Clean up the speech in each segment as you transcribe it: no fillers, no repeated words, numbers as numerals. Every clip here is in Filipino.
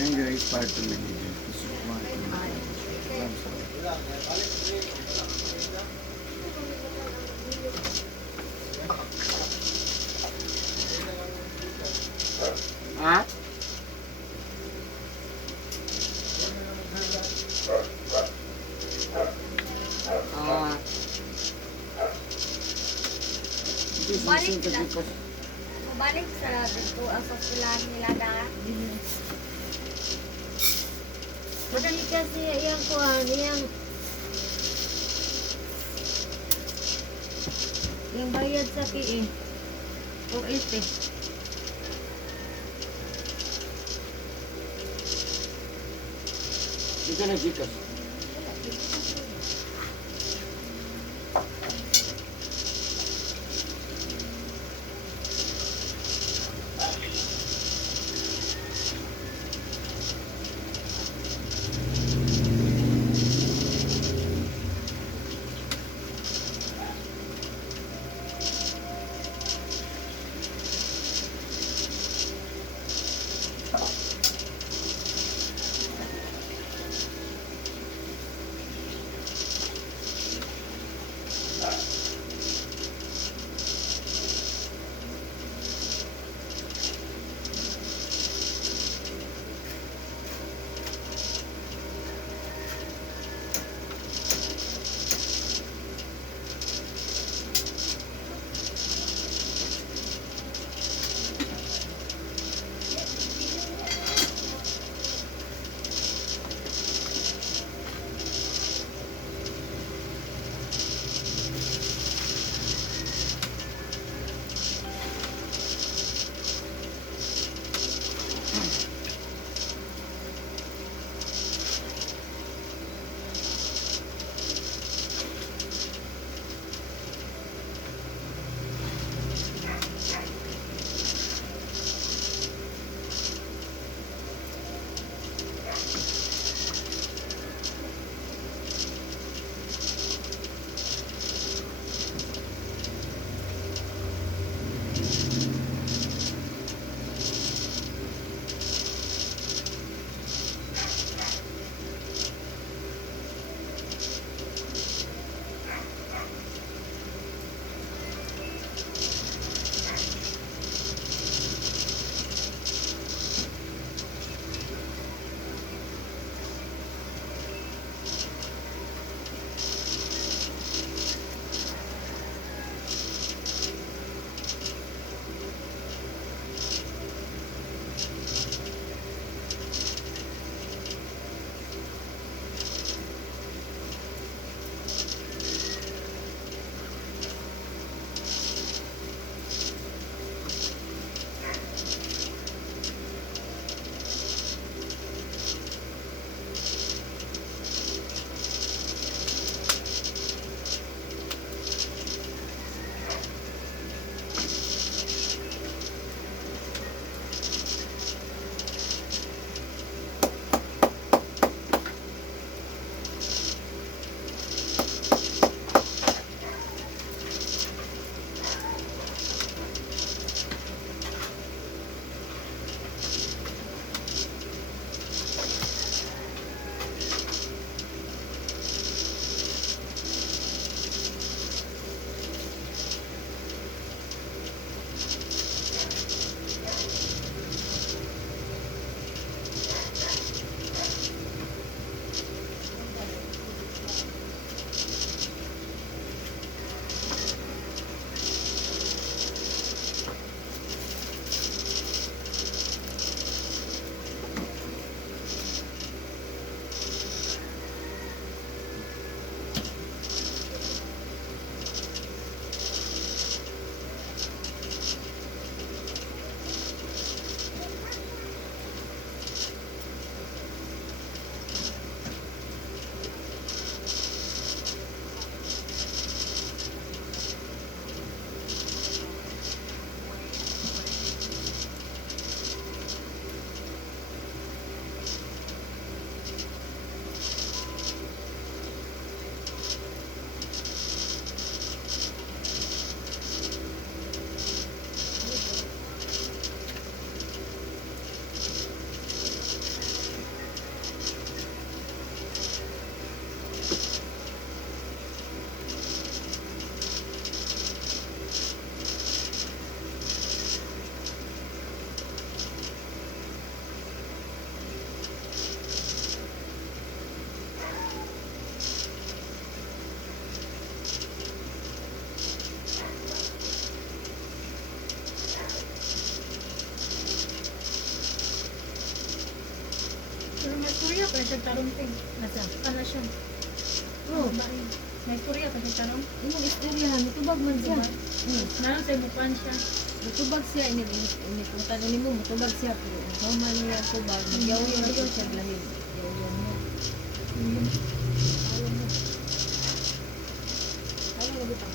Yan guys, part 2 na video. Subscribe to my Ha? Balik sa dito ang pagkulaan nila na. Madali kasi yung kuhan, yung bayad sa PE. 480. Dito na Gcash. istorya pa siya tarunting. Asa? Kana siya. Oh, May istorya pa siya tarong. imong istoryahan, matubag man siya. Naroon sa imupan siya. Matubag siya, kung tanong mo, matubag siya. Pero kung man niya tubag, magyaw-yaw na siya lahib. Yaw-yaw mo. Ayaw mo. Ayaw mo bitaw.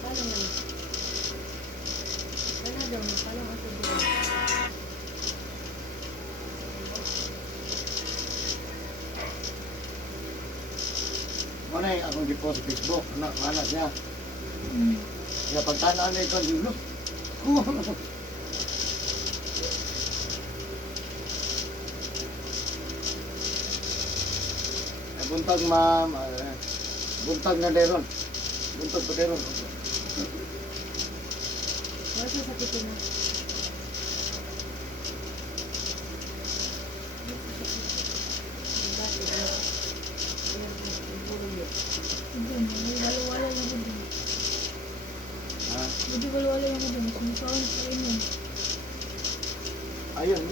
Paano man? Paano daw? Paano ako doon? Ano yung akong gipo sa Facebook? Anak niya. Kaya pagtanaan na ito, dilo. Buntag ma'am. Buntag na deron. Buntag pa deron. Wala siya sa titin na. Hindi, may wala-wala lang ko din. Ha? Hindi wala-wala lang ko din. Sumusawang sa inyo. Ayun.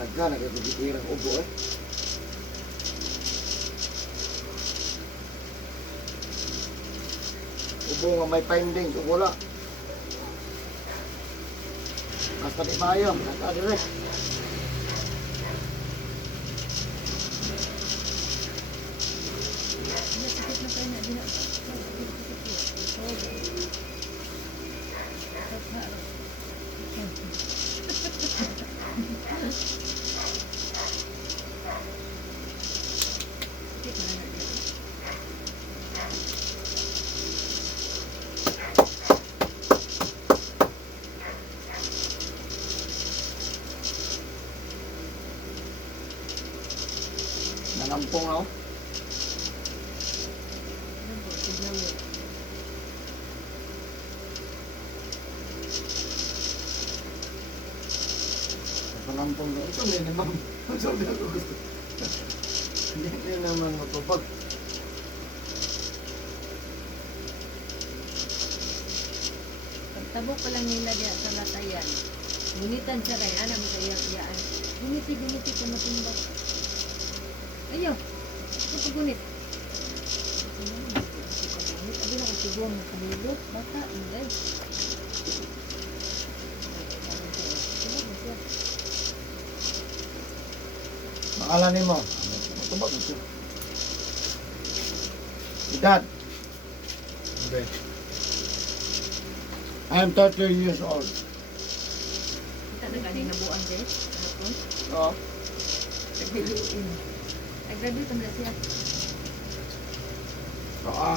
Nagkagititirang ubo eh. Ubo nga may findings, ubo lang. Basta di mayo, nagkadirect. Sakit na kayo na. Di na. Nanampong ako. Nanampong ako. Ito may naman. Ang sabi ako gusto. Hindi naman matupag. Pagtabok pa lang nila diya sa latayan. Gunitan siya kay anak mo sa iyang-iyaan. Guniti ka matimbak. Ayaw. Ito gunit. Abi na kasi buwang nakamulot. Bata, hindi. Pangalan ni mo. Matupag ito. Dad. Okay. I am 30 years old. Kita na galing nabuang din. Ano po? Oo. Nag-graduate na siya.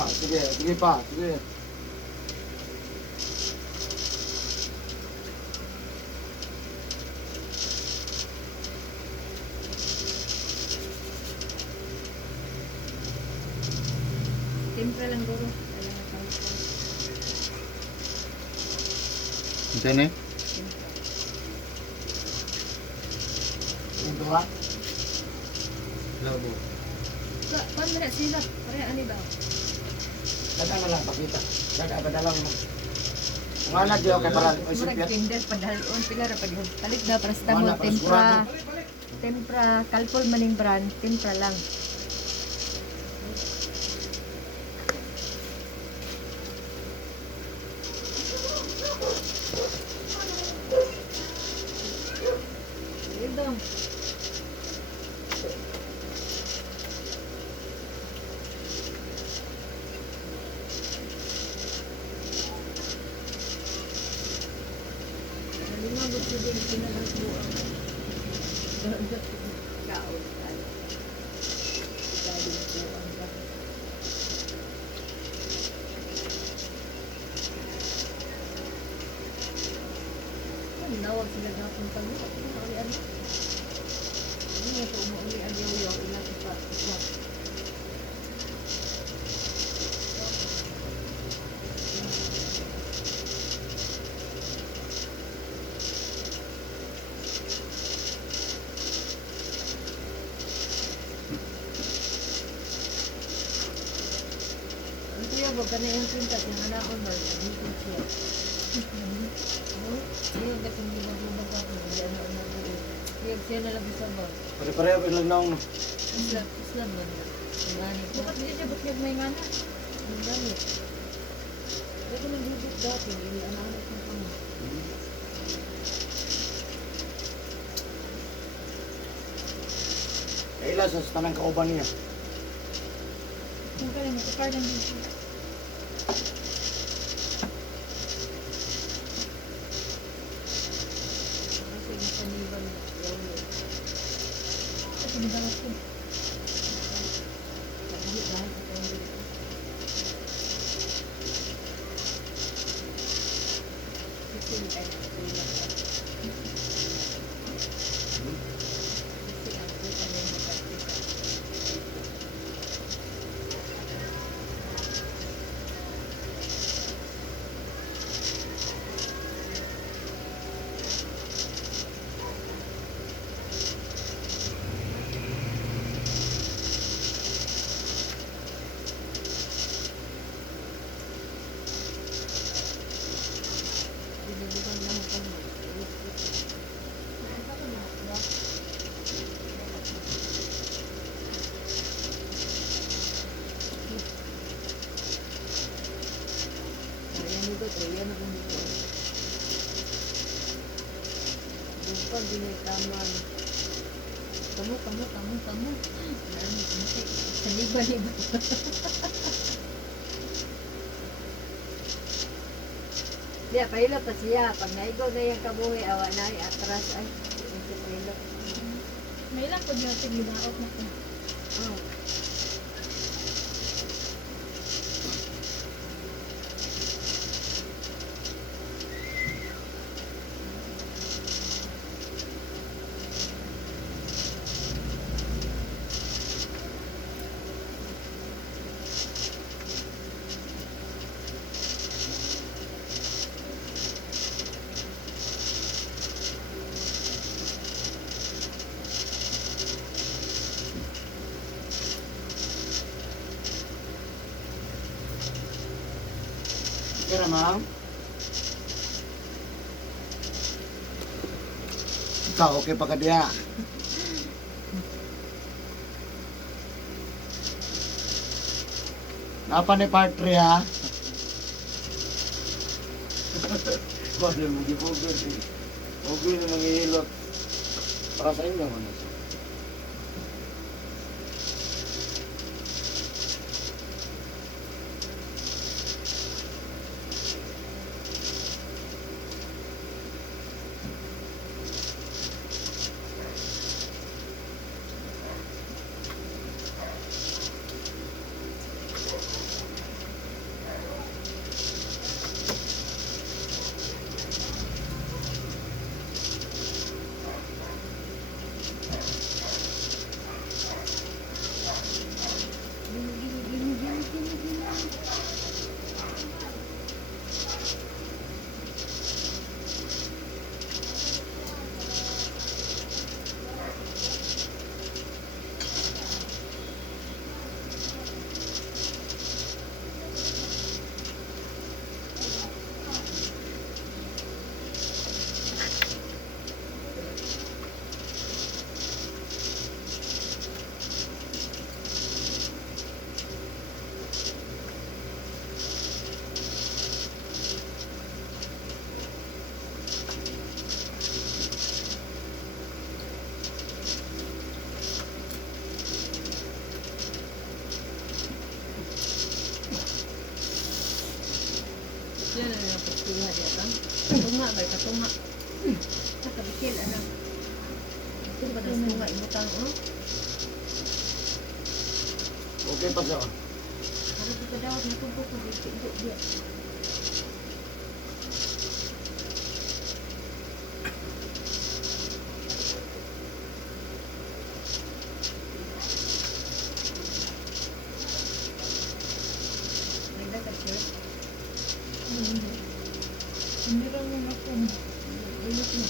Sige. Sige pa. Sige. Tempra lang guro. Alam na tao ko. Ito na Tempra. Ito ba? Labo. Paano mo na sila? Pare, ano ba? Dada na lang, pakita. Dada lang mo. Kung anak diyo kay parang isip Murag yan. tender padalon pila ra padihon. Talit na para sa Wala, mo para tempra. sigurado. Tempra kalpol maning brand, tempra lang. Ito. Nalimabot ko din pinagbuang. Kaon tayo. Galing po ang gabi. Ang nawag sila gapon pag ito. Naulian. Ano nga ito umuulian yaw-yaw. Ilang ipa. Ang kuya, na yung pintas, yung anak ko ba, nagiging siya. Ayun, kasi hindi mag-ubang ako, hindi anak ko. Kaya siya nalabas sa ba? Pare-pareho lang naong Islam man na. Ang gani ko. Bukat din siya, ba't may mana? Ang gani. Kaya ko nag-ubit dati, hindi anak ko kami. Kaila sa tanang kauban niya. Kung kaya magkakar lang din siya. Kasi yung paniban na, yun. Kasi di ba ako? Hindi dahil sa tayo dito. Kasi hindi tayo nakatulog pa. Kasi ang puta na yung magkakita. Dinudugan lang ako mo. Ayan dito, ayan ako dito. Bukan dinikaman. Kamu. Sa liba-liba. Dia pahilo pa siya. Pag naigo na yung kabuhi, awa na ay atras ay. Ito pahilo. May lang po dyan tigilaot na po. Oh. Kira ma'am. Ikaw, okay pa ka diya? Napa ni part 3 ha? Wala mo gipugod eh. Huwag na manghihilot. Para sa inyo man. Yan na yung pastiha diya kan. Katunga ba? Katunga. Kabikil, ano? Ito ba na tunga ibutang, oh? Okay pa siya. Ano ito daw? Natubo ko dito. Diya. May dagat siya. Hindi lang yung ako. Init mo.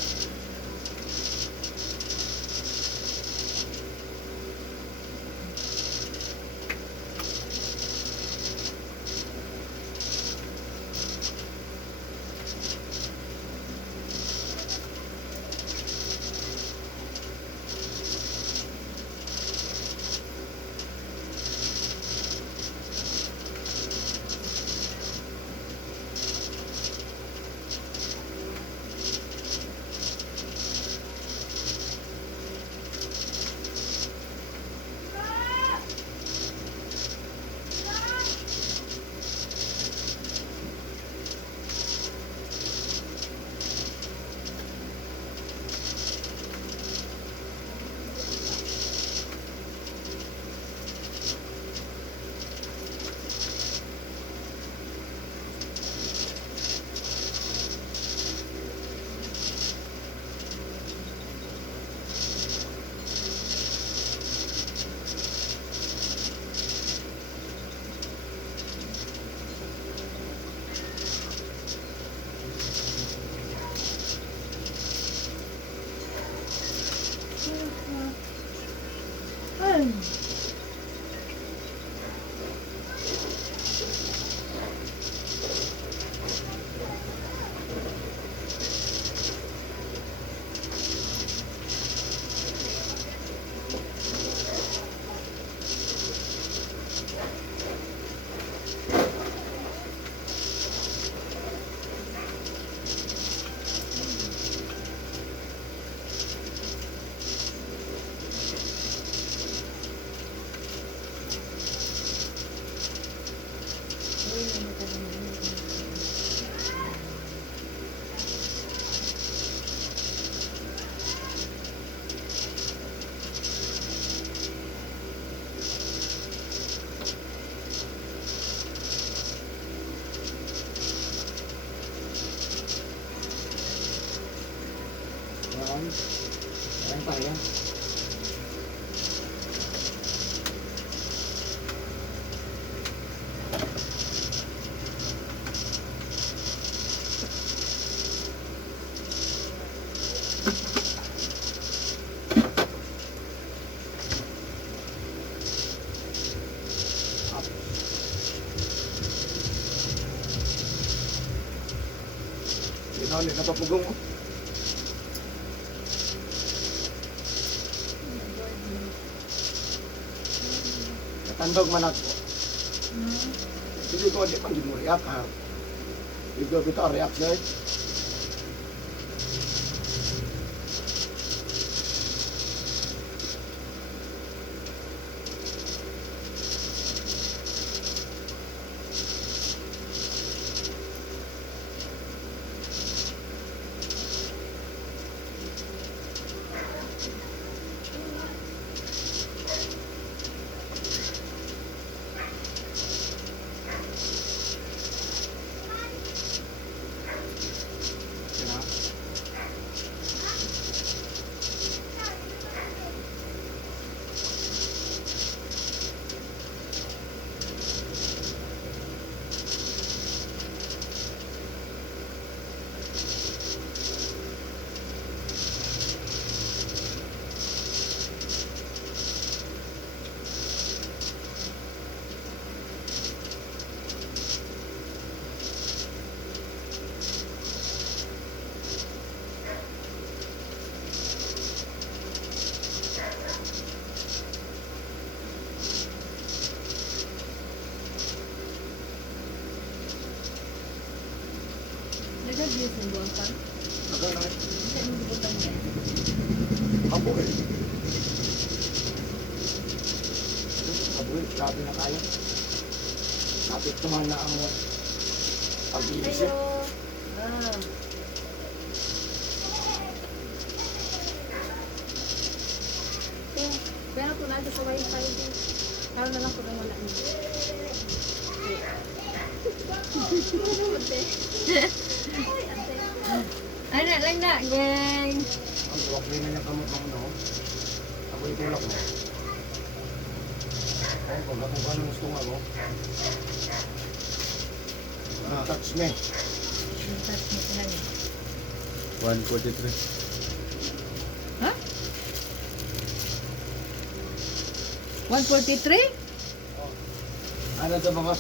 Ayan pa yan. Pinali na papugong mo. Katandog man ako. Hindi ko di pang mo react ha. Ikaw kita react siya. Nag-abuse ng buwan pa. Ako na. Isa yung bubutan niya. Ako eh. Ako eh, grabe na kayo. Kapit naman na ang pag-iisip. Tayo. Ah. Pero kung nandun sa wifi din, tao na lang kung wala niya. Ano lang na, gang. Ang tuwag din na niya kamukha no. Ako itulak mo. Ay, kung ako ba nang gusto nga mo. Touch me. Touch mo lang eh. 143. Ha? 143? Ano to mga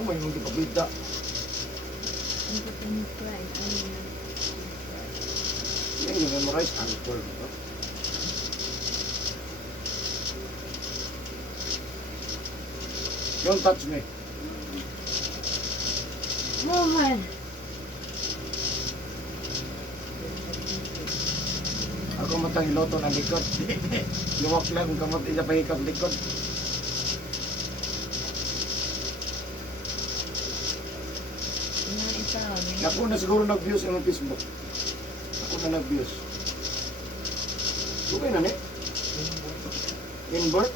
oh, may mga kapita. Ang kapatid ko ay ano na. Yan yung memorize alcohol. Don't touch me. Mohan! Ako matang iloto ng likod. Luwak lang kung kamot isa pahikap likod. Nga ikaw. Ako na siguro nag-views ng Facebook. Ako na nag-views. Okay na ni? Invert?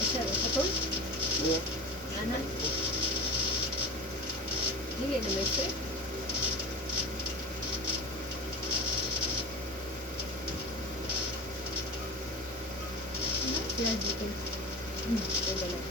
Isa, patol? Yeah. Ana? Hindi na may stress. Sila dito. Ito lang.